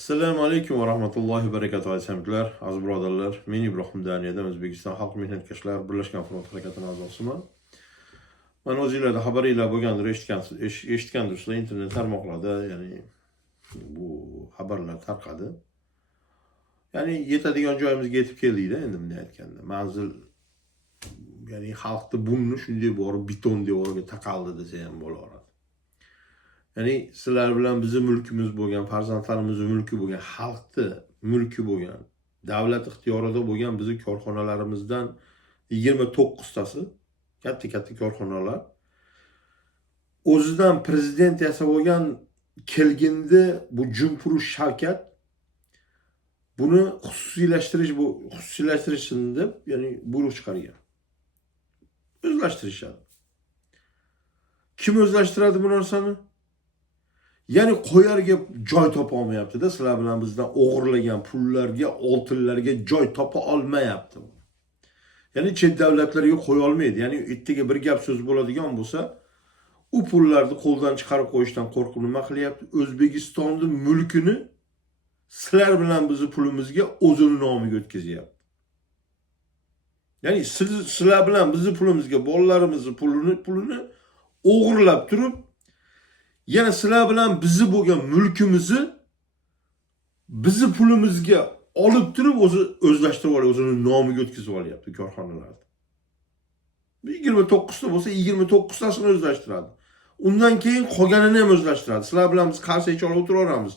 Assalomu alaykum va rahmatullohi va barakatuh aziz birodarlar. Men Ibrohim Daniyadan O'zbekiston Xalq Mehnatkashlar Birlashgan front harakatining a'zosiman. Mana o'zingizlarda xabaringlar bo'lgandir, eshitgandirsizlar internet tarmoqlarda, ya'ni bu xabarlar tarqadi. Ya'ni yetadigan joyimizga yetib keldik-da, endi bunday aytganda. Manzil ya'ni xalqni bunni shunday borib beton devoriga taqaldi desa ham bo'laveradi. Ya'ni sizlar bilan bizning mulkimiz bo'lgan, farzandlarimizning mulki bo'lgan, xalqni mulki bo'lgan, davlat ixtiyorida bo'lgan bizning korxonalarimizdan 29 tasi katta korxonalar o'zidan prezident yasab olgan kelgindi bu Jumpurush Shavkat buni xususiylashtirishsin deb, ya'ni buyruq chiqargan. O'zlashtirishadi. Kim o'zlashtiradi bu narsani? Ya'ni qo'yarga joy topa olmayapti-da, sizlar bilan bizdan o'g'irlagan pullarga, oltinlarga joy topa olmayapti. Ya'ni chet davlatlarga qo'ya olmaydi. Ya'ni ertaga bir gap so'z bo'ladigan bo'lsa, u pullarni qo'ldan chiqarib qo'yishdan qo'rqib nima qilyapti? O'zbekistonning mulkini sizlar bilan bizning pulimizga o'zini nomiga o'tkazyapti. Ya'ni sizlar bilan bizning pulimizga bolalarimizning pulini o'g'irlab turib, yana sizlar bilan bizi bo'lgan mulkimizni bizi pulimizga olib turib o'zlashtirib olib, o'zini nomiga o'tkazib olyapti korxonalarda. 29 ta bo'lsa 29 tasini o'zlashtiradi. Undan keyin qolganini ham o'zlashtiradi. Sizlar bilan biz qarshi olib o'tiraveramiz.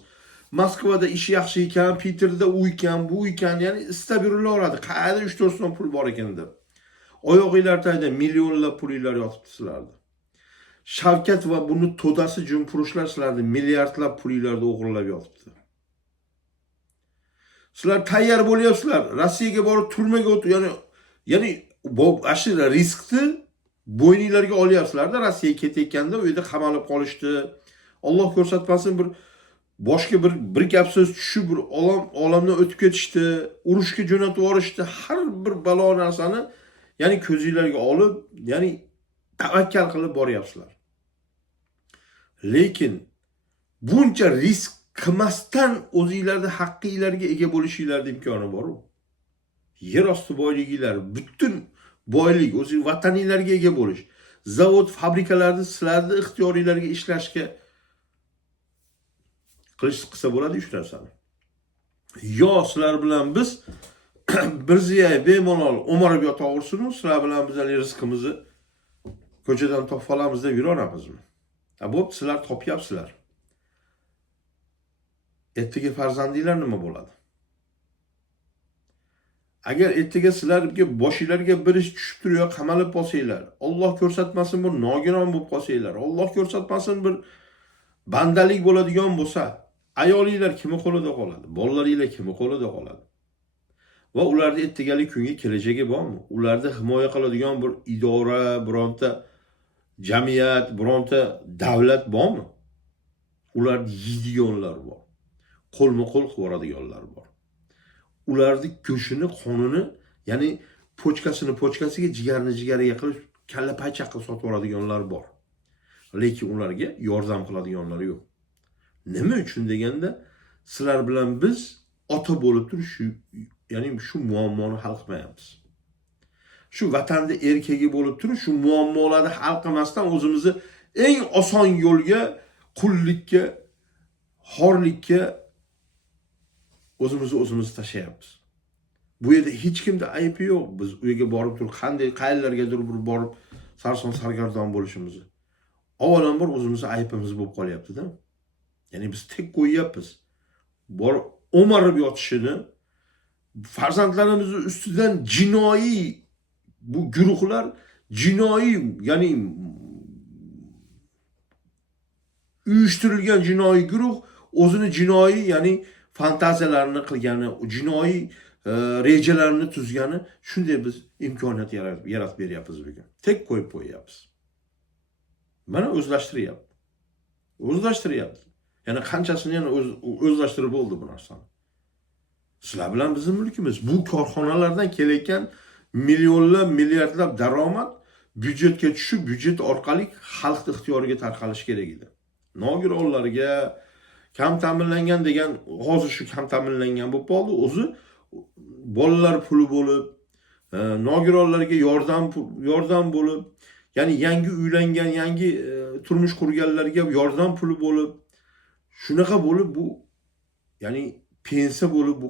Moskvada ish yaxshi ekan, Peterda u ekan, bu ekan, ya'ni istab yurilaveradi. Qayerda 3-4 so'm pul bor ekan deb. Oyoqinglar tagida millionlab pullar yotibdi sizlarda. Shavkat va buni to'dasi Jumpurushlar sizlarni milliardlab pullarni o'g'irlab yotibdi. Sizlar tayyor bo'lyapsizlar. Rossiyaga borib turmaga ya'ni bu ashira riskni bo'yninglarga olyapsizlar-da. Rossiyaga ketayotganda u yerda qamalib qolishdi. Alloh ko'rsatmasin boshqa bir gap so'z tushib bir olamdan o'tib ketishdi, urushga jo'natib yuborishdi. Har bir balo narsani ya'ni ko'zinglarga olib, ya'ni tavakkal qilib boryapsizlar. Lekin buncha risk qilmasdan o'zingizlarda haqqingizga ega bo'lishingizda imkoni bor-ku. Yer osti boyligingiz, butun boylik o'z vataningizga ega bo'lish. Zavod, fabrikalarni sizlarning ixtiyoringizga ishlashga qilsa bo'ladi 3 narsani. Yo sizlar bilan biz Birziyev bemalol o'marib yotaversin, sizlar bilan bizning rizqimizni ko'chadan topib olamiz deb yuraveramizmi? Bo'pti, sizlar topyapsizlar. Ertaga farzandinglar nima bo'ladi? Agar ertaga sizlarga boshinglarga bir ish tushib turib qamalib qolsanglar, Alloh ko'rsatmasin bir nogiron bo'lib qolsanglar, Alloh ko'rsatmasin bir bandalik bo'ladigan bo'lsa, ayolinglar kimning qo'lida qoladi? Bolalaringlar kimning qo'lida qoladi? Va ularda ertagalik kunga kelajagi bormi? Ularni himoya qiladigan bir idora, bironta jamiyat, bironta davlat bormi? Ularni yeydiganlar bor. Qo'lma-qo'l qilib yuboradiganlar bor. Ularni go'shini, qonini, ya'ni pochkasiga, jigariga qilib, kalla paycha qilib sotib yuboradiganlar bor. Lekin ularga yordam qiladiganlar yo'q. Nima uchun deganda, sizlar bilan biz ota bo'lib turish, ya'ni shu muammoni hal qilmayapmiz. Shu vatanda erkagi bo'lib turib, shu muammolarni hal qilmasdan o'zimizni eng oson yo'lga, qullikka, xorlikka o'zimizni tashlayapmiz. Bu yerda hech kimda aybi yo'q. Biz u yerga borib turib, qayerlargadir borib sarson sargardon bo'lishimiz. Avvalambor o'zimizni aybimiz bo'lib qolyapti-da. Ya'ni biz tek qo'yyapmiz. Borib o'marib yotishini, farzandlarimizni ustidan jinoiy bu guruhlar jinoiy, ya'ni uyushtirilgan jinoiy guruh o'zini jinoiy, ya'ni fantaziyalarini qilgani, jinoiy rejalarini tuzgani, shunday biz imkoniyat yaratib beryapmiz bugun. Tek qo'yib qo'yapmiz. Mana o'zlashtiryapti. Ya'ni qanchasini yana o'zlashtirib bo'ldi bu narsani. Sizlar bilan bizning mulkimiz, bu korxonalardan kelayotgan millionlab, milliardlab daromad byudjetga tushib, byudjet orqali xalq ixtiyoriga tarqalishi kerak edi. Nogironlarga, Kam ta'minlangan degan hozir shu kam ta'minlangan bo'lib qoldi. O'zi bolalar puli bo'lib, nogironlarga yordam bo'lib, ya'ni yangi uylangan, yangi turmush qurganlarga yordam puli bo'lib, shunaqa bo'lib bu ya'ni pensiya bo'lib bu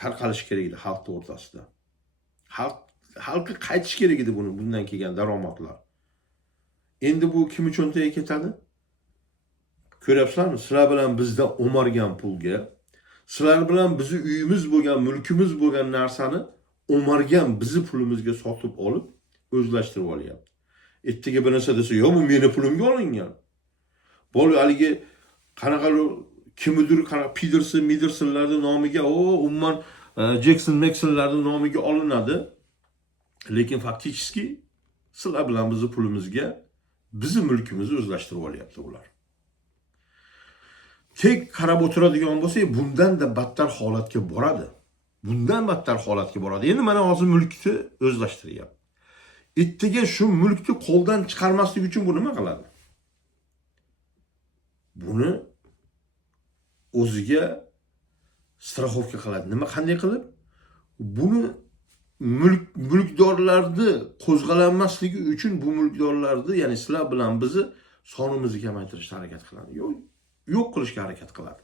tarqalishi kerak edi xalq o'rtasida. Xalqqa qaytish kerak edi bundan kelgan daromadlar. Endi bu kimning cho'ntagiga ketadi? Ko'ryapsizlarmi? Sizlar bilan bizdan o'margan pulga, sizlar bilan bizni uyimiz bo'lgan, mulkimiz bo'lgan narsani o'margan bizni pulimizga sotib olib, o'zlashtirib olyapti. Ertaga bir narsa desa, "Yo, bu meni pulimga olingan." Bo'lib haligi qanaqa kimdir, qanaqa Peterson nomiga, umuman Jackson Maxonlarning nomiga olinadi. Lekin faktichki sizlar bilan bizni pulimizga, bizni mulkimizni o'zlashtirib olyapti ular. Tek qarab o'tiradigan bo'lsak, bundan-da battar holatga boradi. Bundan battar holatga boradi. Endi mana hozir mulkni o'zlashtiryapti. Ertaga shu mulkni qo'ldan chiqarmaslik uchun bu nima qiladi? Buni o'ziga страховка qiladi. Nima qanday qilib? Buni mulkdorlarni qo'zg'alanmasligi uchun bu mulkdorlarni, ya'ni sizlar bilan bizni sonimizni kamaytirishga harakat qiladi. Yo'q qilishga harakat qiladi.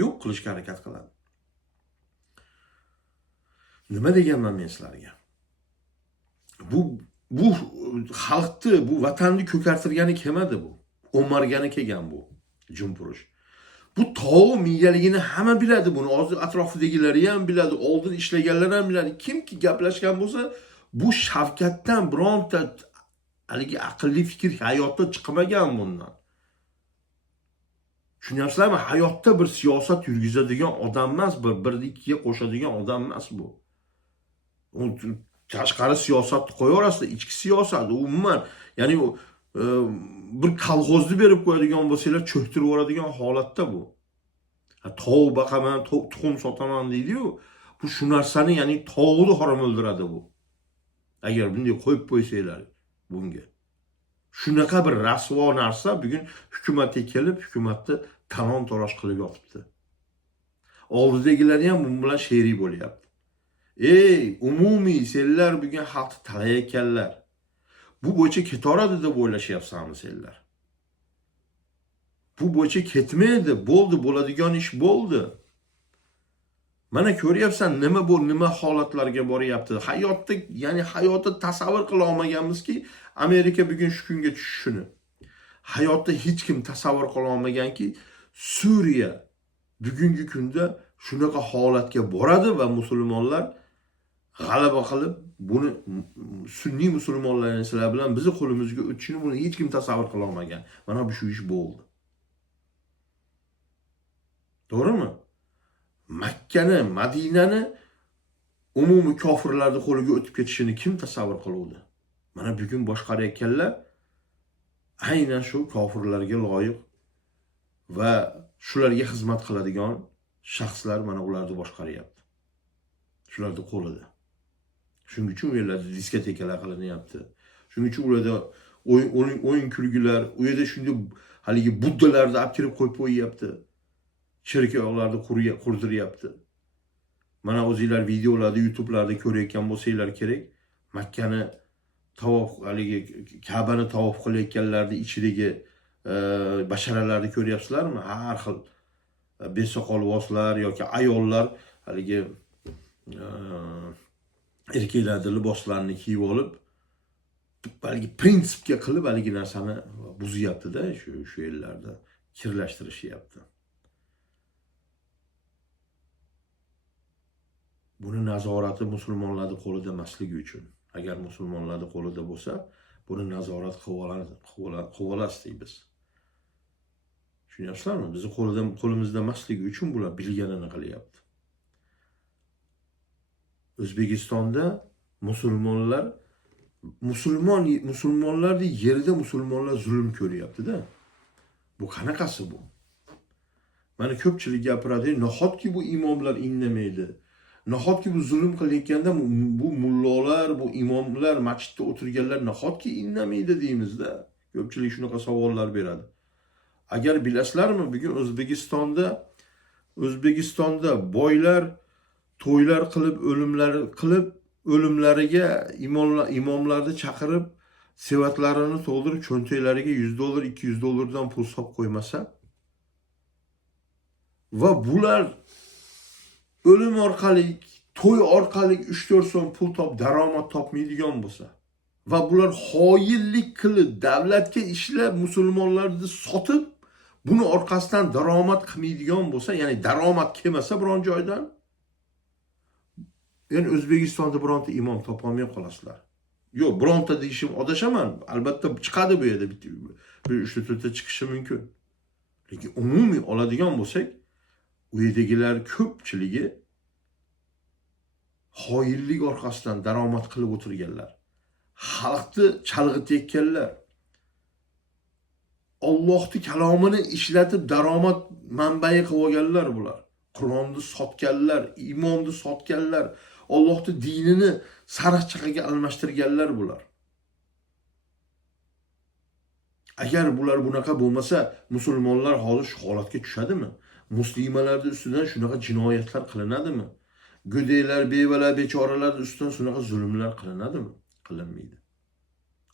Yo'q qilishga harakat qiladi. Nima deganman men sizlarga? Bu xalqni, bu vatanni ko'kartirgani kelmadi bu. O'margani kelgan bu Jumpurush. Bu tog' miyaligini hamma biladi buni. Hozir atrofidagilari ham biladi, oldin ishlaganlar ham biladi. Kimki gaplashgan bo'lsa, bu Shavkatdan bironta haligi aqlli fikr hayotda chiqmagan bundan. Tushunyapsizlarmi? Hayotda bir siyosat yurgizadigan odam emas, birni ikkiga qo'shadigan odam emas bu. U tashqari siyosatni qo'yaverasizlar, ichki siyosat, umuman, ya'ni bir kolxozni berib qo'yadigan bo'lsalar, cho'ktirib yuboradigan holatda bu. Tovuq baqaman, tuxum sotaman deydi-yu. Bu shu narsani, ya'ni tovuqni harom o'ldiradi bu. Agar bunday qo'yib qo'ysanglar bunga. Shunaqa bir rasvo narsa bugun hukumatga kelib, hukumatni talon-toroj qilib yotibdi. Oldidagilar ham bu bilan sherik bo'lyapti. Umumiy senlar bugun xalqni talayotganlar. Bu bo'yicha ketaveradi deb o'ylashyapsanmi senlar? Bu bo'yicha ketmaydi, bo'ldi, bo'ladigan ish bo'ldi. Mana ko'ryapsan nima holatlarga boryapti. Hayotda, ya'ni hayotda tasavvur qila olmaganmizki, Amerika bugun shu kunga tushishini. Hayotda hech kim tasavvur qila olmaganki, Suriya bugungi kunda shunaqa holatga boradi va musulmonlar g'alaba qilib, buni sunniy musulmonlarning sizlar bilan bizni qo'limizga o'tishini buni hech kim tasavvur qila olmagan. Mana bu shu ish bo'ldi. To'g'rimi? Makkani, Madinani umumiy kofirlarning qo'liga o'tib ketishini kim tasavvur qiluvdi? Mana bugun boshqarayotganlar aynan shu kofirlarga loyiq va shularga xizmat qiladigan shaxslar mana ularni boshqaryapti. Shularning qo'lida. Shuning uchun ularga diskotekalar qilinyapti. Shuning uchun ularda o'yin kulgilar, u yerda shunday haligi buddalarni olib kirib qo'yib qo'yyapti. Cherkovlarni qurdiryapti. Mana o'zingizlar videolarda, YouTube'larda ko'rayotgan bo'lsanglar kerak, Makkani tavof, haligi Ka'bani tavof qilayotganlarning ichidagi basharalarni ko'ryapsizlarmi? Har xil besoqolvozlar yoki ayollar haligi erkaklarning liboslarini kiyib olib, balki prinsipga qilib haligi narsani buzyapti-da, shu yerlarda kirlashtirishyapti. Buni nazorati musulmonlarning qo'lida emasligi uchun. Agar musulmonlarning qo'lida bo'lsa, buni nazorat qilib olasdik biz. Tushunyapsizlarmi? Bizni qo'limizda emasligi uchun bular bilganini qilyapti. O'zbekistonda musulmonlarning yerida musulmonlar zulm ko'ryapti-da. Bu qanaqasi bu? Mana ko'pchilik gapiradi, nahotki bu imomlar indamaydi. Nahotki bu zulm qilayotganda bu mullolar, bu imomlar, masjidda o'tirganlar nahotki indamaydi deymizda. Ko'pchilik shunaqa savollar beradi. Agar bilasizlarmi, bugun O'zbekistonda boylar to'ylar qilib, o'limlariga imomlarni chaqirib, sevatlarini to'ldirib, cho'ntaklariga $100, $200 pul solib qo'ymasa va bular o'lim orqali, to'y orqali 3-4 so'm pul daromad topmaydigan bo'lsa va bular xoinlik qilib, davlatga ishlab, musulmonlarni sotib, buni orqasidan daromad qilmaydigan bo'lsa, ya'ni daromad kelmasa biron joydan, yani O'zbekistonda bironta imom topolmay qolasizlar. Yo'q, bironta deyishim adashaman. Albatta chiqadi bu yerda bir 3-4 ta chiqishi mumkin. Lekin umumiy oladigan bo'lsak, u yerdagilar ko'pchiligi xoinlik orqasidan daromad qilib o'tirganlar. Xalqni chalg'itayotganlar. Allohning kalomini ishlatib daromad manbai qilib olganlar bular. Qur'onni sotganlar, imomni sotganlar, Allohning dinini sariqchaqaga almashtirganlar bular. Agar bular bunaqa bo'lmasa, musulmonlar hozir shu holatga tushadimi? Muslimalarning ustidan shunaqa jinoyatlar qilinadimi? Go'daylar, bevalar, bechoralar ustidan shunaqa zulmlar qilinadimi? Qilinmaydi.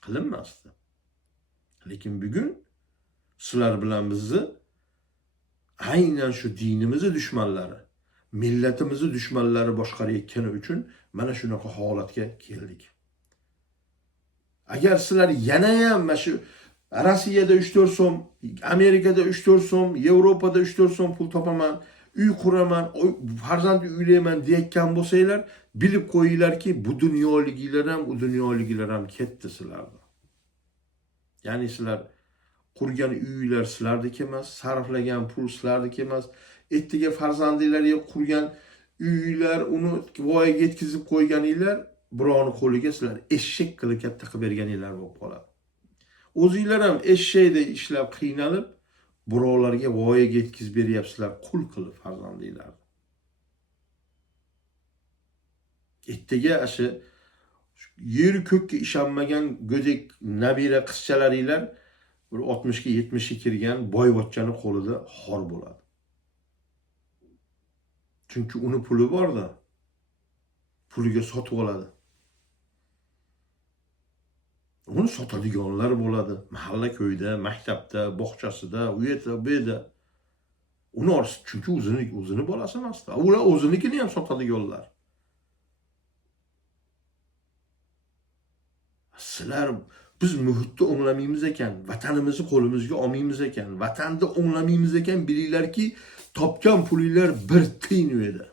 Qilinmasdi. Lekin bugun sizlar bilan bizni aynan shu dinimizni dushmanlari, millatimizni dushmanlari boshqarayotgani uchun mana shunaqa holatga keldik. Agar sizlar yana ham mana shu Rossiyada 3-4 so'm, Amerikada 3-4 so'm, Yevropada 3-4 so'm pul topaman, uy quraman, farzandli uylayman deyotgan bo'lsanglar, bilib qo'yinglarki, bu dunyoligilar ham, u dunyoligilar ham ketdi sizlardan. Ya'ni sizlar qurgan uylar sizlarniki emas, sarflagan pul sizlarniki emas, ertaga farzandinglarga qurgan uylar, uni voyaga yetkazib qo'yganinglar, birovni qo'liga sizlar eshak qilib katta qilib berganinglar bo'lib qoladi. O'zinglar ham eshakdek ishlab qiynalib, birovlarga voyaga yetkazib beryapsizlar, qul qilib farzandinglarni. Ertaga shu yer ko'kka ishonmagan go'dak nabira qizchalaringlar bir 60 ga 70 ga kirgan boyvachchani qo'lida xor bo'ladi. Chunki uni puli borda, puliga sotib oladi. Uni sotadiganlar bo'ladi. Mahalla ko'yda, maktabda, bog'chasida, u yerda, bu yerda. Uni orsi, chunki o'zini bolasi emas. Ular o'zinikini ham sotadiganlar. Sizlar biz muhitni o'nglamaymiz ekan, vatanimizni qo'limizga olmaymiz ekan, vatanni o'nglamaymiz ekan, bilinglarki, topgan pulinglar bir tiyin u yerda.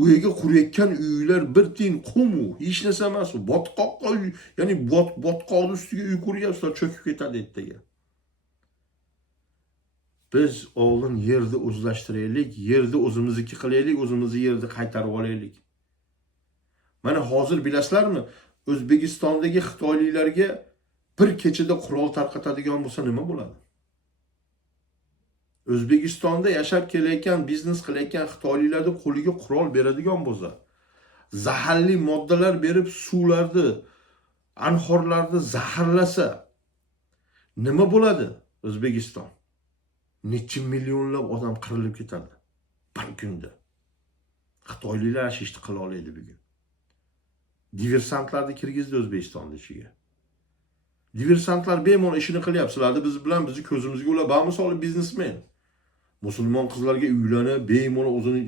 U yerga qurayotgan uylar bir tiyin qum u, hech narsa emas u. Botqoqqa, ya'ni botqoqning ustiga uy quryapsizlar, cho'kib ketadi ertaga. Biz oldin yerni o'zlashtiraylik, yerni o'zimizniki qilaylik, o'zimizni yerni qaytarib olaylik. Mana hozir bilasizlarmi, O'zbekistondagi xitoyliklarga bir kechada qurol tarqatadigan bo'lsa nima bo'ladi? O'zbekistonda yashab kelayotgan, biznes qilayotgan xitoyliklarning qo'liga qurol beradigan bo'lsa, zaharli moddalar berib suvlarni, anhorlarni zaharlasa nima bo'ladi O'zbekiston? Necha millionlab odam qirilib ketadi bir kunda. Xitoyliklar ashishni qila oladi bugun. Diversantlarni kirgizdi O'zbekistonning ichiga. Diversantlar bemalol ishini qilyapsizlar. Biz bilan bizni ko'zimizga ular bamisol biznesmen. Musulmon qizlarga uylanib, bemalol o'zini,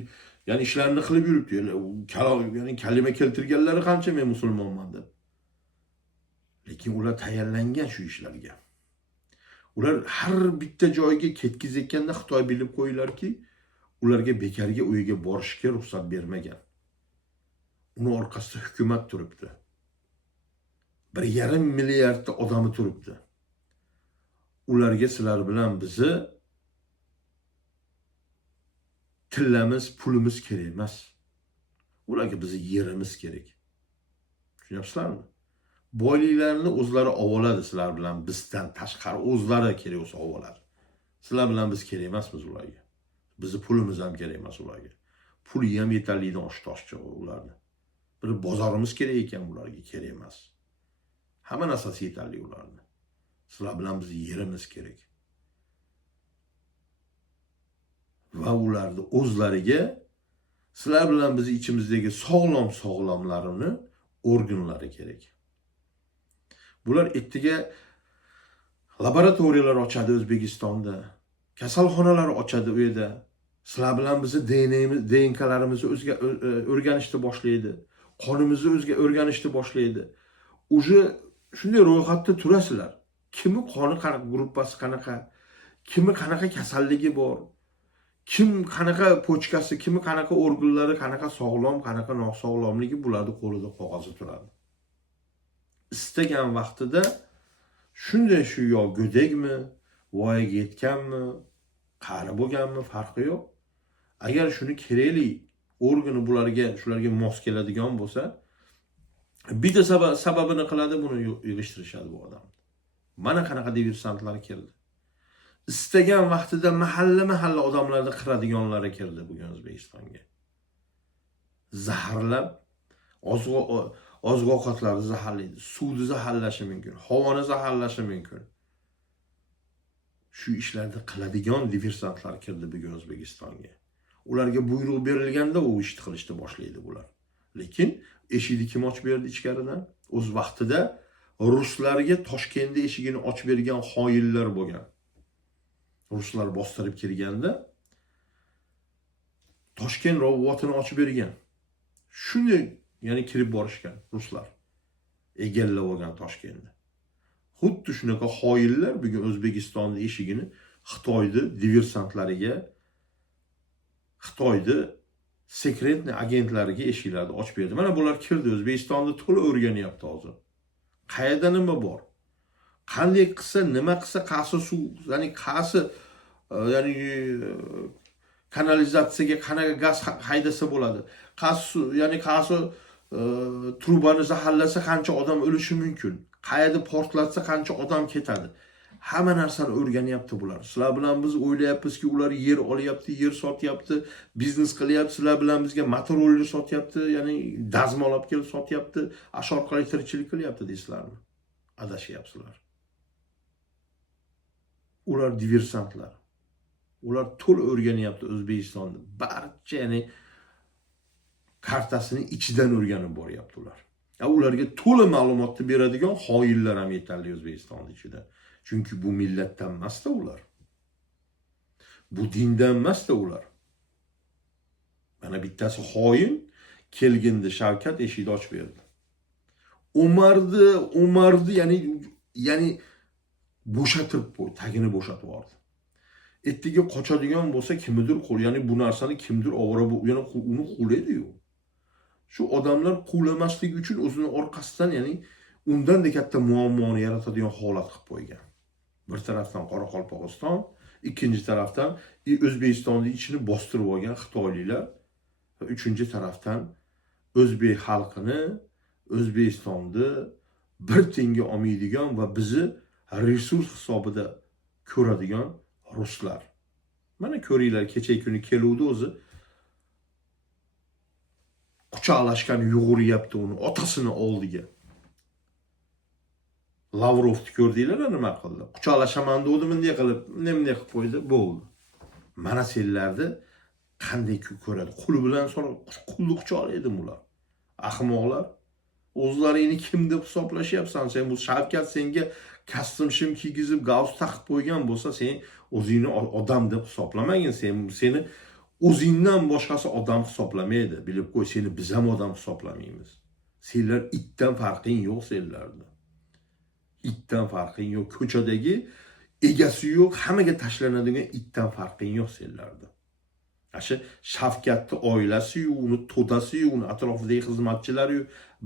ya'ni ishlarini qilib yuribdi. Ya'ni kalima keltirganlari qancha men musulmonman deb. Lekin ular tayyorlangan shu ishlarga. Ular har bitta joyga ketkizayotganda Xitoy bilib qo'yinglarki, ularga bekarga uyiga borishga ruxsat bermagan. Uni orqasida hukumat turibdi. 1,5 milliardta odami turibdi. Ularga sizlar bilan bizni tillamiz, pulimiz kerak emas. Ularga bizni yerimiz kerak. Tushunyapsizlarmi? Boyliklarni o'zlari oladi sizlar bilan, bizdan tashqari o'zlari kerak bo'lsa oladi. Sizlar bilan biz kerak emasmiz ularga. Bizni pulimiz ham kerak emas ularga. Puli ham yetarlidan oshtoshcha ularni. Bir bozorimiz kerak ekan ularga kerak emas. Hamma narsasi yetarli ularni. Sizlar bilan biz yerimiz kerak. va ularni o'zlariga sizlar bilan biz ichimizdagi sog'lomlarini organlari kerak. Bular ertaga laboratoriyalar ochadi O'zbekistonda, kasalxonalar ochadi u yerda. Sizlar bilan bizni DNKlarimizni o'rganishni boshlaydi. Qonimizni o'rganishni boshlaydi. Uje shunday ro'yxatda turasizlar. Kimi qoni qanaqa gruppasi qanaqa, kimi qanaqa kasalligi bor, kim qanaqa pochkasi, kimi qanaqa organlari qanaqa sog'lom, qanaqa nosog'lomligi bularning qo'lida qog'ozi turadi. Istagan vaqtida shunday shu yo go'dakmi, voyaga yetganmi, qari bo'lganmi farqi yo'q. Agar shuni kerakli organi shularga mos keladigan bo'lsa, bitta sababini qiladi, buni yig'ishtirishadi bu odam. Mana qanaqa diversantlar keldi. Istagan vaqtida mahalla odamlarni qiradiganlari kirdi bugun O'zbekistonga. Zaharlab, oziq-ovqatlarni zaharlaydi, suvni zaharlashi mumkin, havoni zaharlashi mumkin. Shu ishlarni qiladigan diversantlar kirdi bugun O'zbekistonga. Ularga buyruq berilganda u ishni qilishni boshlaydi bular. Lekin eshikni kim ochib berdi ichkaridan? O'z vaqtida ruslarga Toshkentda eshigini ochib bergan xoinlar bo'lgan. Ruslar bostirib kirganda Toshkent ravotini ochib bergan. Shunday, ya'ni kirib borishgan ruslar. Egallab olgan Toshkentni. Xuddi shunaqa xoinlar bugun O'zbekistonning eshigini Xitoyning diversantlariga, Xitoyning sekretni agentlariga eshiklarni ochib berdi. Mana bular kirdi, O'zbekistonni to'la o'rganyapti hozir. Qayerda nima bor? Qanday qilsa, nima qilsa, qaysi suv, ya'ni kanalizatsiyaga qanaqa gaz haydasa bo'ladi. Qaysi trubani zaharlasa qancha odam o'lishi mumkin. Qayerda portlatsa qancha odam ketadi. Hamma narsani o'rganyapti bular. Sizlar bilan biz o'ylayapmizki, ular yer olyapti, yer sotyapti, biznes qilyapti, sizlar bilan bizga motorollar sotyapti, ya'ni dazmol olib kelib sotyapti, ash orqali tirikchilik qilyapti deysizlarmi? Adashyapsizlar. Ular diversantlar. Ular to'la o'rganyapti O'zbekistonni. Barcha, ya'ni kartasini ichidan o'rganib boryapti ular. Ularga to'la ma'lumotni beradigan xoinlar ham yetarli O'zbekistonning ichida. Chunki bu millatdan emasda ular. Bu dindan emasda ular. Mana bittasi xoin kelgindi, Shavkat eshikni ochib berdi. Umardi, ya'ni bo'shatib qo'ydi, tagini bo'shatib yubordi. Ertaga qochadigan bo'lsa kimdir ya'ni bu narsani kimdir ovora yana uni qo'laydi-yu. Shu odamlar quvlamaslik uchun o'zini orqasidan, ya'ni undan da katta muammoni yaratadigan holat qilib qo'ygan. Bir tarafdan Qoraqalpog'iston, ikkinchi tarafdan O'zbekistonning ichini bostirib olgan Xitoyliklar va uchinchi tarafdan o'zbek xalqini, O'zbekistonni bir tenga olmaydigan va bizni resurs hisobida ko'radigan ruslar. Mana ko'ringlar, kecha kuni keluvdi o'zi. Quchoqlashgan yug'uryapti uni otasini oldiga. Lavrovni ko'rdinglar, nima qildi? Quchoqlashaman degandi, bunday qilib qo'ydi, bo'ldi. Mana senlarni qanday ko'radi? Qo'li bilan qulni quchoqlaydi ular. Ahmoqlar. O'zlaringni kim deb hisoblashyapsan? Sen bu Shavkat senga kostyum shim kiygizib, gaus taqib qo'ygan bo'lsa, sen o'zingni odam deb hisoblamagin. Seni o'zingdan boshqasi odam hisoblamaydi. Bilib qo'y, seni biz ham odam hisoblamaymiz. Senlar itdan farqing yo'q senlarda. Itdan farqing yo'q. Ko'chadagi egasi yo'q, hammaga tashlanadigan itdan farqing yo'q senlarda. Asha Shavkatni oilasi, uni to'dasi, uni atrofidagi xizmatchilari,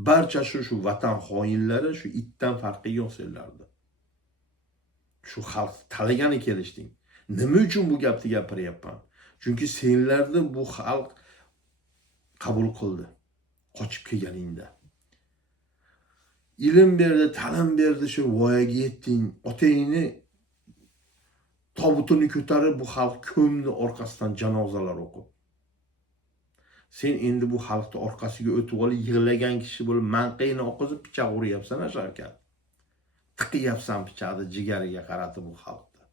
barcha shu vatan xoinlari, shu itdan farqi yo'q senlarda. Shu xalq talagani kelishding. Nima uchun bu gapni gapiryapman? Chunki senlarni bu xalq qabul qildi. Qochib kelganingda. Ilm berdi, ta'lim berdi, shu voyaga yetding, otangni tobutini ko'tarib bu xalq ko'mni orqasidan janozalar o'qib. Sen endi bu xalqni orqasiga o'tib olib yig'lagan kishi bo'lib manqayni oqizib pichoq uryapsan, Shavkat. Tiqiyapsan pichoqni jigariga qaratib bu xalqni.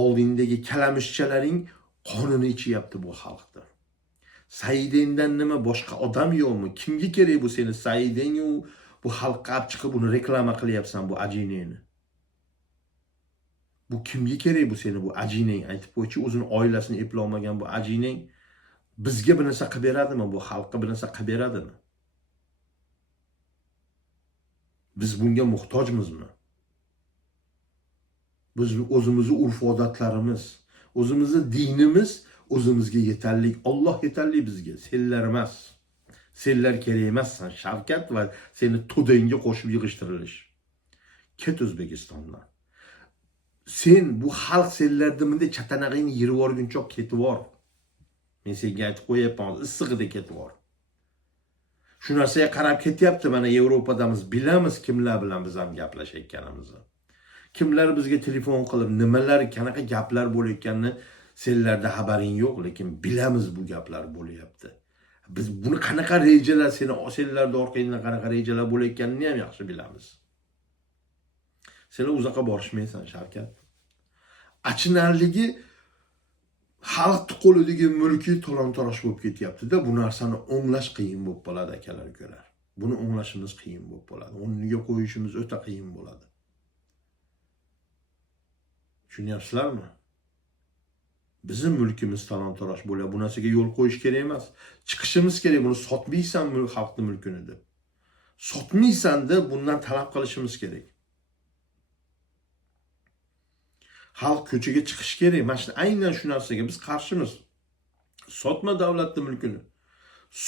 oldindagi kalamishchalaring qonini ichyapti bu xalqda. Saidingdan nima boshqa odam yo'qmi? Kimga kerak bu seni Saiding bu xalqqa olib chiqib uni reklama qilyapsan bu ajineni? Bu kimga kerak bu seni bu ajineng? Aytib qo'ychi, o'zini oilasini eplolmagan bu ajineng bizga bir narsa qilib beradimi? Bu xalqqa bir narsa qilib beradimi? Biz bunga muhtojmizmi? Biz o'zimizni urf-odatlarimiz, o'zimizni dinimiz o'zimizga yetarli. Alloh yetarli bizga, senlar emas. Senlar kerak emassan, Shavkat va seni to'dangga qo'shib yig'ishtirilish. Ket O'zbekistondan. Sen bu xalq senlarni bunday chatanag'ingni yirib yorguncha ketib bor. Men senga aytib qo'yapman, issig'ida ketib bor. Shu narsaga qarab ketyapti, mana Yevropadamiz, bilamiz kimlar bilan biz ham gaplashayotganimizni. Kimlar bizga telefon qilib, nimalar, qanaqa gaplar bo'layotganini senlarda xabaring yo'q, lekin bilamiz bu gaplar bo'layapti. Biz buni qanaqa rejalar, senlarda orqangdan qanaqa rejalar bo'layotganini ham yaxshi bilamiz. Sen uzoqqa borishmaysan, Shavkat. Achinarligi xalq qo'lidagi mulki talon-taroj bo'lib ketyapti-da, bu narsani o'nglash qiyin bo'lib qoladi, akalar ukalar. Buni o'nglashimiz qiyin bo'lib qoladi. O'rniga qo'yishimiz o'ta qiyin bo'ladi. Tushunyapsizlarmi? Bizim mulkimiz talon-taroj bo'ladi. Bu narsaga yo'l qo'yish kerak emas. Chiqishimiz kerak. Buni sotmaysan xalqning mulkini deb. Sotmaysan deb bundan talab qilishimiz kerak. Xalq ko'chaga chiqish kerak. Mana aynan shu narsaga biz qarshimiz. Sotma davlatning mulkini.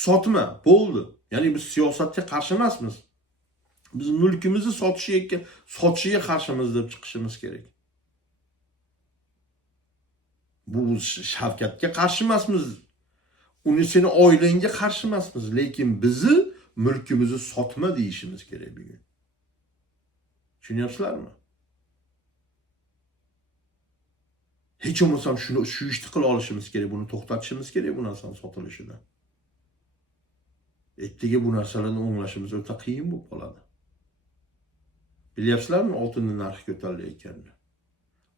Sotma, bo'ldi. Ya'ni biz siyosatga qarshi emasmiz. Biz mulkimizni sotishiga qarshimiz deb chiqishimiz kerak. Bu Shavkatga qarshi emasmiz. Uni seni oilangga qarshi emasmiz, lekin bizni mulkimizni sotma deyishimiz kerak bugun. Tushunyapsizlarmi? Hech bo'lmasa shu ishni qila olishimiz kerak, buni to'xtatishimiz kerak bu narsaning sotilishidan. Ertaga bu narsalarni o'nglashimiz o'ta qiyin bo'lib qoladi. Bilyapsizlarmi oltinning narxi ko'tarilayotganini?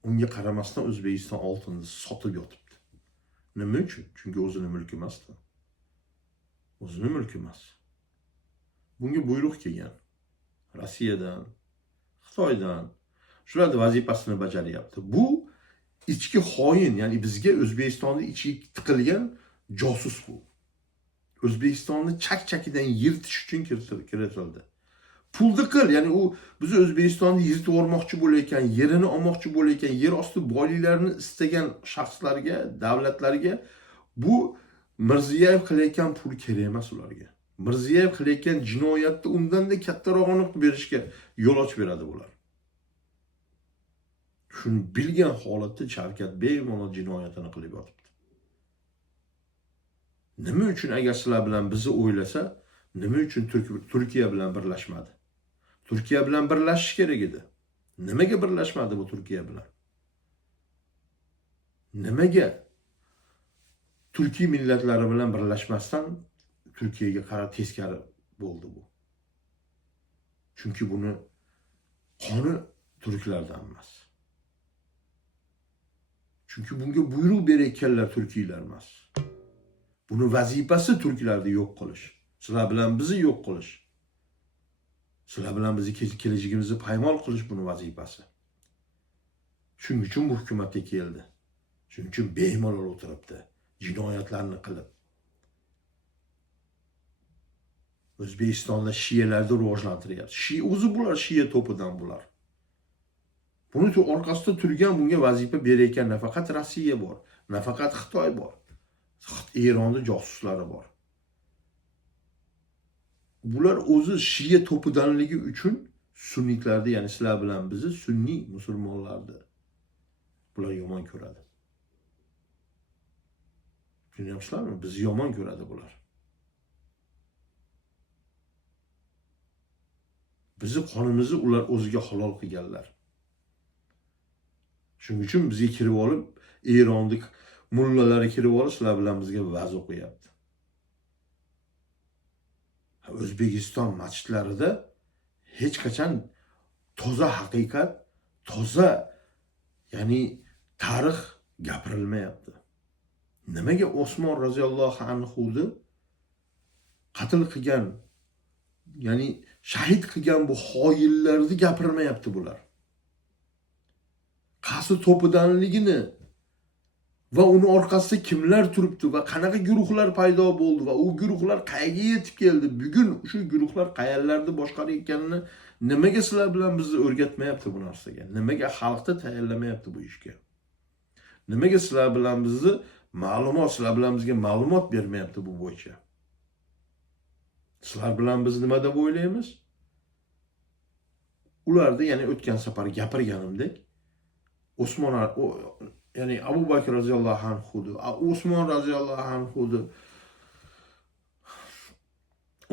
Unga qaramasdan O'zbekiston oltinni sotib yotibdi. Nima uchun? Chunki o'zining mulki emasdi. O'zining mulki emas. Bunga buyruq kelgan. Rossiyadan, Xitoydan shularning vazifasini bajaryapti. Bu ichki xoin, ya'ni bizga O'zbekistonni ichiga tiqilgan josus bu. O'zbekistonni chak-chakidan yirtish uchun kiritildi. Pulni qil, ya'ni u biz O'zbekistonni yirtib o'rmoqchi bo'layotgan, yerini olmoqchi bo'layotgan, yer osti boyliklarini istagan shaxslarga, davlatlarga bu Mirziyoyev qilayotgan pul kerak emas ularga. Mirziyoyev qilayotgan jinoyatni undan-da kattarog'ini qilib berishga yo'l ochib beradi bular. Shuni bilgan holatda Shavkat bemalol jinoyatini qilib yotibdi. Nima uchun agar sizlar bilan bizni o'ylasa, nima uchun Turkiya bilan birlashmadi? Turkiya bilan birlashish kerak edi. Nimaga birlashmadi bu Turkiya bilan? Nimaga Turkiy millatlari bilan birlashmasdan Turkiyaga qarab teskari bo'ldi bu? Chunki buni qoni turklardan emas. Chunki bunga buyruq berayotganlar turkiylar emas. Buni vazifasi turklarni yo'q qilish. Sizlar bilan bizni yo'q qilish. Sizlar bilan bizni kelajagimizni paymol qilish buni vazifasi. Shuning uchun bu hukumatga keldi. Shuning uchun bemalol o'tiribdi, jinoyatlarni qilib. O'zbekistonda shiyalarni rivojlantiryapti. O'zi bular shiya to'pidan bular. Buni orqasida turgan, bunga vazifa berayotgan nafaqat Rossiya bor, nafaqat Xitoy bor. Eronning josuslari bor. Bular o'zi shiya to'pidanligi uchun sunnitlarni, ya'ni sizlar bilan bizni sunniy musulmonlarni bular yomon ko'radi. Tushunyapsizlarmi? Bizni yomon ko'radi bular. Bizni qonimizni ular o'ziga halol qilganlar. Shuning uchun bizga kirib olib, Eronlik mullalari kirib olib, sizlar bilan bizga va'z o'qiyapti. O'zbekiston masjidlarida hech qachon toza haqiqat, toza, ya'ni tarix gapirilmayapti. Nimaga Osmon roziyallohu anhuni qatl qilgan, ya'ni shahid qilgan bu xoinlarni gapirmayapti bular. Qaysi to'pidanligini va uni orqasida kimlar turibdi va qanaqa guruhlar paydo bo'ldi va u guruhlar qayerga yetib keldi. Bugun shu guruhlar qayerlarda boshqarayotganini nimaga sizlar bilan bizni o'rgatmayapti bu narsaga? Nimaga xalqni tayyorlamayapti bu ishga? Nimaga sizlar bilan bizni sizlar bilan bizga ma'lumot bermayapti bu bo'yicha? Sizlar bilan biz nima deb o'ylaymiz? Ularda, ya'ni o'tgan safar gapirganimdek, Osmon ya'ni Abu Bakr roziyallohu anhu, Osmon roziyallohu anhu,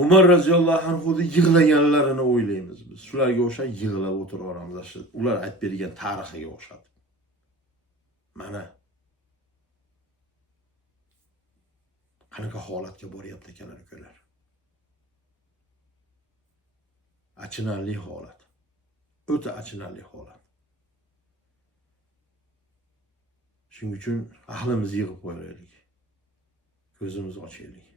Umar roziyallohu anhu yig'laganlarini o'ylaymiz biz. Shularga o'sha yig'lab o'tiraveramiz. Ular aytib bergan tarixiga o'xshadi. Mana qanaqa holatga boryapti ekanlar ukalar. Achinarli holat. O'ta achinarli holat. Shuning uchun ahlimizni yig'ib qo'yaylik. Ko'zimizni ochaylik.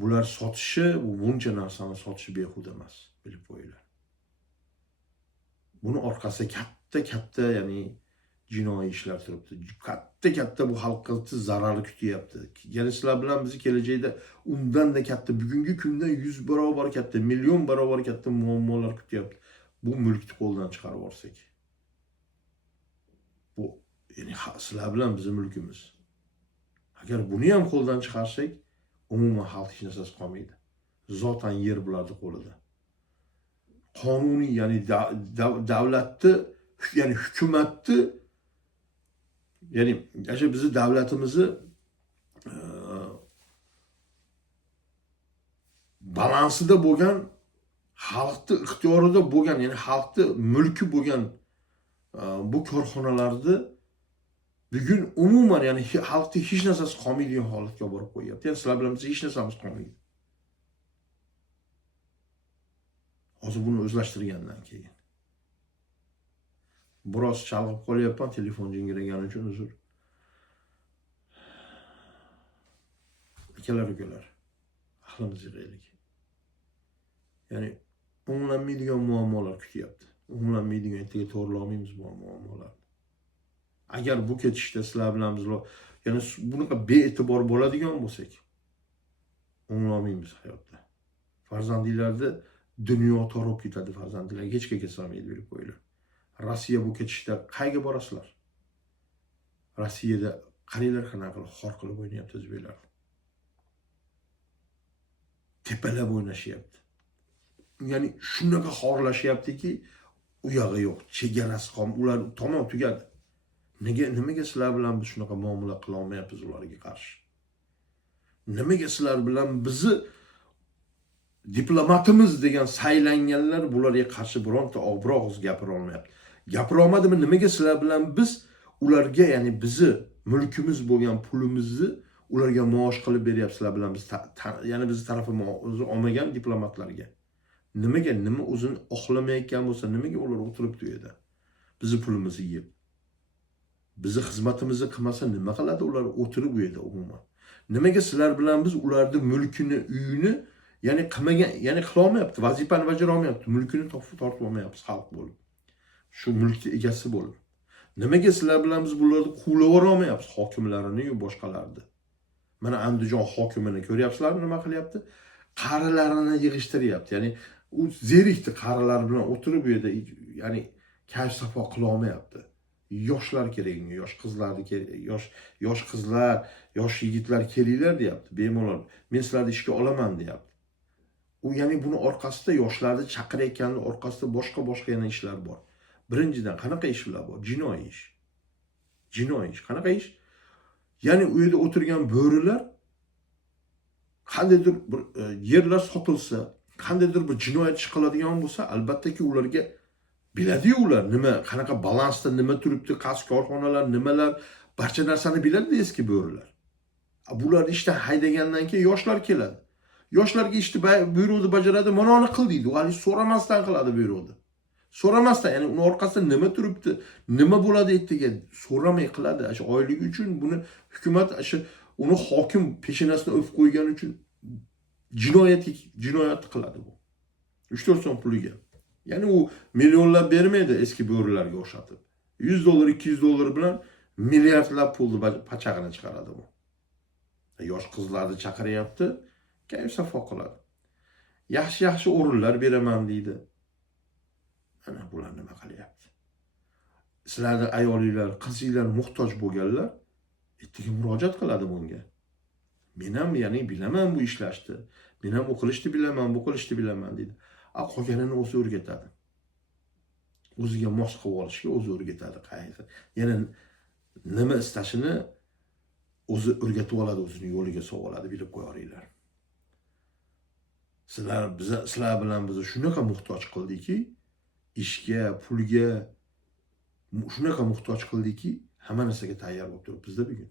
Bular sotishi, buncha narsani sotishi behuda emas, bilib qo'yinglar. Buni orqasida katta, ya'ni jinoiy ishlar turibdi. Katta bu xalqqa zarar kutyapti. Ya'ni sizlar bilan bizni kelajakda undan-da katta, bugungi kundan 100 barobar katta, million barobar katta muammolar kutyapti. Bu mulkni qo'ldan chiqarib olsak. Bu ya'ni sizlar bilan bizning mulkimiz. Agar buni ham qo'ldan chiqarsak, umuman xalq hech narsasi qolmaydi. Zotan yer bularning qo'lida. Qonuniy, ya'ni davlatni, ya'ni hukumatni, ya'ni o'sha bizning davlatimizni balansida bo'lgan, xalqni ixtiyorida bo'lgan, ya'ni xalqni mulki bo'lgan bu korxonalarni bugun umuman, ya'ni xalqning hech narsasi qolmaydigan holatga borib qo'yapti. Ya'ni sizlar bilan hech narsamiz qolmaydi. Hozir buni o'zlashtirgandan keyin. Biroz chalg'ib qolyapman, telefon jingragani uchun uzr. Ukalar, ahlimiz yig'aylik. Ya'ni o'nglanmaydigan muammolar kutyapti. O'nglanmaydigan, ertaga to'g'rilolmaymiz bu muammolarni. Agar bu ketishda sizlar bilan biz, ya'ni bunaqa bee'tibor bo'ladigan bo'lsak, o'nglamaymiz hayotda. Farzandlarni dunyo torib ketadi, farzandlar hech qayerga solmaydi, bilib qo'yinglar. Rossiya bu ketishda qayerga borasizlar? Rossiyada qaranglar qanaqa qilib xor qilib o'ynayapti o'zbeklar. Tepalab o'ynashyapti. Ya'ni shunaqa xorlashyaptiki, u yog'i yo'q, chegarasi qolib, ular tamom tugadi. Nimaga sizlar bilan biz shunaqa muomala qila olmayapmiz ularga qarshi? Nimaga sizlar bilan bizni diplomatimiz degan saylanganlar bularga qarshi bironta og'ir gapira olmayapti? Gapira olmadimi? Nimaga sizlar bilan biz ularga, ya'ni bizni mulkimiz bo'lgan pulimizni ularga maosh qilib beryapsizlar bilan biz, ya'ni biz tarafimizni olmagan diplomatlarga? Nima o'zini oqlamayotgan bo'lsa, nimaga ular o'tiribdi u yerda? Bizni pulimizni yeb. Bizi xizmatimizni qilmasa nima qiladi ular o'tirib u yerda umuman? Nimaga sizlar bilan biz ularning mulkini, uyini, ya'ni qilmagan, ya'ni qila olmayapti, vazifani bajara olmayapti, mulkini tortib olmayapmiz xalq bo'lib. Shu mulkning egasi bo'lib. Nimaga sizlar bilan biz bularni quvlab olmayapmiz, hokimlarini yo boshqalarni? Mana Andijon hokimini ko'ryapsizlarmi nima qilyapti? Qarilarini yig'ishtiryapti. Ya'ni u zerikdi, qarilar bilan o'tirib bu yerda, ya'ni kayf safo qila olmayapti. Yoshlar kerak, yosh qizlarni kerak, yosh qizlar, yosh yigitlar kelinglar deyapti, bemalol. Men sizlarni ishga olaman deyapti. U ya'ni buni orqasida yoshlarni chaqirayotganning orqasida boshqa yana ishlar bor. Birinchidan qanaqa ishlar bor? Jinoiy ish. Jinoiy ish. Qanaqa ish? Ya'ni u yerda o'tirgan bo'rilar qandaydir bir yerlar sotilsa, qandaydir bir jinoyat ish qiladigan bo'lsa, albattaki ularga biladi ular nima, qanaqa balansda nima turibdi, qaysi korxonalar, nimalar, barcha narsani biladi eski bo'rilar. Bular ishdan haydagandan keyin yoshlar keladi. Yoshlarga ishni buyruqni bajaradi, mana uni qil deydi. U hali so'ramasdan qiladi buyruqni. So'ramasdan, ya'ni uni orqasida nima turibdi, nima bo'ladi ertaga so'ramay qiladi. Shu oyligi uchun buni hukumat uni hokim peshanasidan o'pib qo'ygani uchun jinoyat qiladi bu. 3-4 so'm puliga. Ya'ni u millionlab bermaydi eski bo'rilarga o'xshatib. $100, $200 bilan milliardlab pulni pachag'ini chiqaradi bu. Yosh qizlarni chaqiryapti, kayf safo qiladi. Yaxshi o'rinlar beraman deydi. Ana bular nima qilyapti? Sizlarni ayolinglar, qizinglar muhtoj bo'lganlar ertaga murojaat qiladi bunga. Men ham ya'ni bilaman bu ishlashni. Men ham o'qilishni bilaman, bu qilishni bilaman deydi. Qolganini o'zi o'rgatadi. O'ziga mos qilib olishga o'zi o'rgatadi qaysi. Yana nima istashini o'zi o'rgatib oladi, o'zining yo'liga solib oladi, bilib qo'yaringlar. Sizlar bilan biz shunaqa muhtoj qildiki, ishga, pulga shunaqa muhtoj qildiki, hamma narsaga tayyor bo'lib turibmiz-da bugun.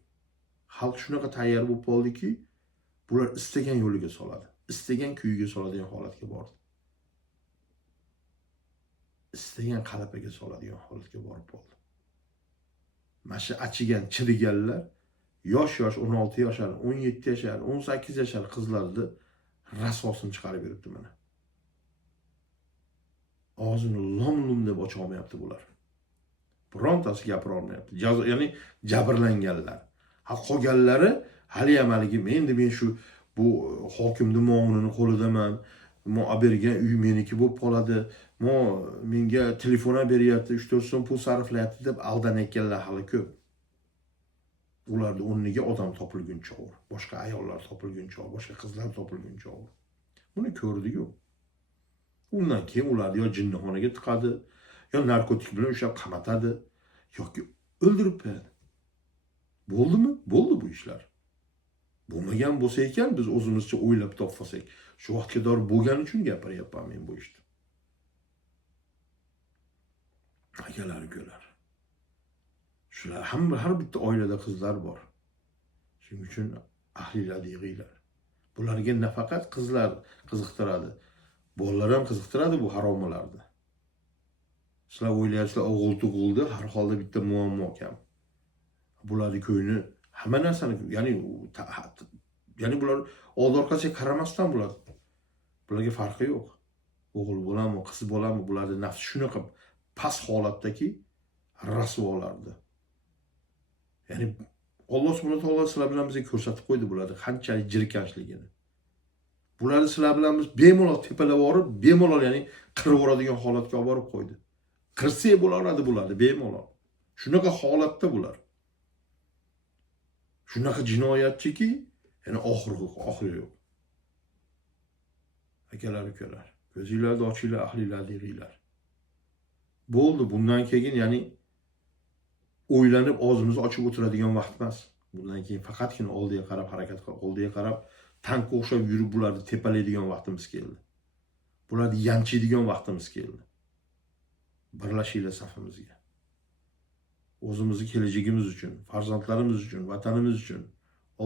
Xalq shunaqa tayyor bo'lib qoldiki, bular istagan yo'liga soladi, istagan kuyiga soladigan holatga bordi. Istagan qalapaga soladigan holatga borib qoldi. Mana shu achigan, chiriganlar yosh 16 yoshar, 17 yoshar, 18 yoshar qizlarni rasvosini chiqarib beribdi mana. Og'zini lom-lum deb ocha olmayapti bular. Birontasi gapira olmayapti. Ya'ni jabrlanganlar. Qolganlari hali ham men shu bu hokimning muovinini qo'lidaman. Bergan uy meniki bo'lib qoladi. Menga telefon beryapti, 3-4 so'm pul sarflayapti deb aldanayotganlar hali ko'p. Ularning o'rniga odam topilguncha o'r, boshqa ayollar topilguncha o'r, boshqa qizlar topilguncha o'r. Buni ko'rdik-ku. Undan keyin ularni yo jinnixonaga tiqadi, yo narkotik bilan ushlab qamatadi, yoki o'ldirib qo'yadi. Bo'ldimi? Bo'ldi bu ishlar. Bo'lmagan bo'lsa ekan, biz o'zimizcha o'ylab topfasak, shu vaqtga do'g'ri bo'lgani uchun gapiryapman men bu ishni. Akalar. Shular har bitta oilada qizlar bor. Shuning uchun ahlilar yig'inglar. Bularga nafaqat qizlar qiziqtiradi, bolalar ham qiziqtiradi bu haromalarni. Sizlar o'ylaysizlar, o'g'il-tug'ildi, har holda bitta muammo kam. Bularning ko'ngli hamma narsani, ya'ni bular old orqasiga qaramasdan bularga farqi yo'q. O'g'il bo'ladimi, qiz bo'ladimi, bularning nafsi shunaqa past holatdaki rasvolardi. Ya'ni Alloh subhanahu va taolo sizlar bilan bizga ko'rsatib qo'ydi bularni qanchalik jirkanchligini. Bularni sizlar bilan biz bemalol tepalab borib, bemalol ya'ni qirib o'radigan holatga olib borib qo'ydi. Qirsak bo'lardi bularni bemalol. Shunaqa holatda bular. Shunaqa jinoyatchiki, ya'ni oxiri yo'q. Akalar, ko'zinglarni ochinglar, ahlilarni yig'inglar. Bo'ldi, bundan keyin ya'ni o'ylanib og'zimizni ochib o'tiradigan vaqt emas. Bundan keyin faqatgina oldiga qarab harakat qilib, oldiga qarab tankga o'xshab yurib bularni tepalaydigan vaqtimiz keldi. Bularni yanchiydigan vaqtimiz keldi. Birlashinglar safimizga. O'zimizning kelajagimiz uchun, farzandlarimiz uchun, vatanimiz uchun,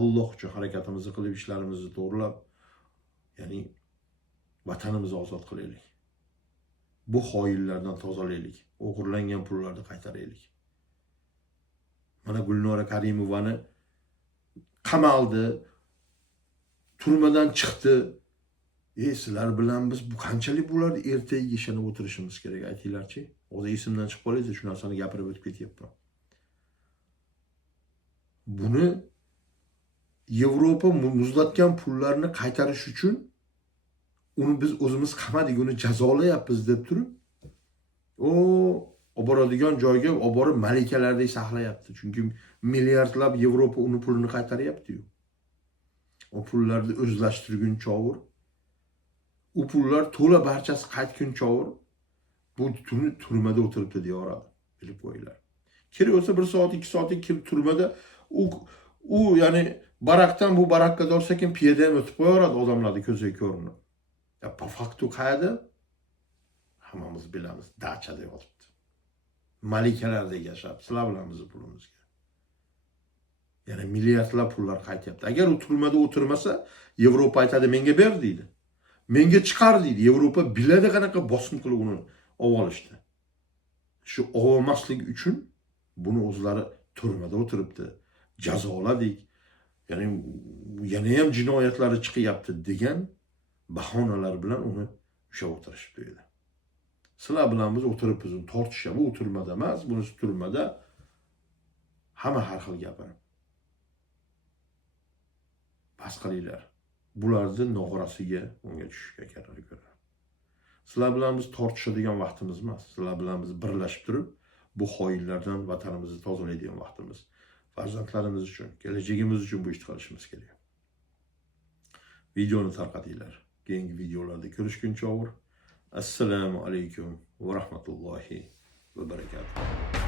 Alloh uchun harakatimizni qilib, ishlarimizni to'g'rilab, ya'ni vatanimizni ozod qilaylik. Bu xoinlardan tozalaylik. O'g'irlangan pullarni qaytaraylik. Mana Gulnora Karimovani qamaldi, turmadan chiqdi. Sizlar bilan biz bu qanchalik bularni ertaga ishonib o'tirishimiz kerak, aytinglarchi. Hozir esimdan chiqib qolaydi, shu narsani gapirib o'tib ketyapman. Buni Yevropa muzlatgan pullarni qaytarish uchun uni biz o'zimiz qamadik, uni jazolayapmiz deb turib, olib boradigan joyga olib borib malikalardek saqlayapti. Chunki milliardlab Yevropa uni pulini qaytaryapti-yu. O pullarni o'zlashtirguncha o'g'ir. U pullar to'la barchasi qaytguncha o'g'ir. Bu turmada o'tiribdi deyoradi. Bilib qo'yinglar. Kerak bo'lsa 1 soat, 2 soat kirib turmada u ya'ni barakdan bu barakka dorsakin piyoda ham o'tib qo'yaveradi odamlarni ko'ziga ko'rinib. Po faktu qayerda? Hammamiz bilamiz, dachada yotibdi. Malikalardek yashab, sizlar bilan bizning pulimizga. Ya'ni milliardlab pullar qaytyapti. Agar u turmada o'tirmasa, Yevropa aytadi, menga ber deydi. Menga chiqar deydi. Yevropa biladi qanaqa bosim qilib uni olib olishdi. shu olmaslik uchun buni o'zlari turmada o'tiribdi, jazoladik, ya'ni yana ham jinoyatlari chiqyapti degan bahonalar bilan uni ushlab o'tirishibdi edi. Sizlar bilan biz o'tiribmiz, tortishib, u turmada emas, bunisi turmada, hamma har xil gapirib. Bas qilinglar. Bularni nog'rasiga unga tushishga kerak ko'ra. Sizlar bilan biz tortishadigan vaqtimiz emas. Sizlar bilan biz birlashib turib, bu xoinlardan vatanimizni tozalaydigan vaqtimiz. Farzandlarimiz uchun, kelajagimiz uchun bu ishni qilishimiz kerak. Videoni tarqatinglar. Keyingi videolarda ko'rishguncha Assalomu alaykum va rahmatullohi va barakatuh.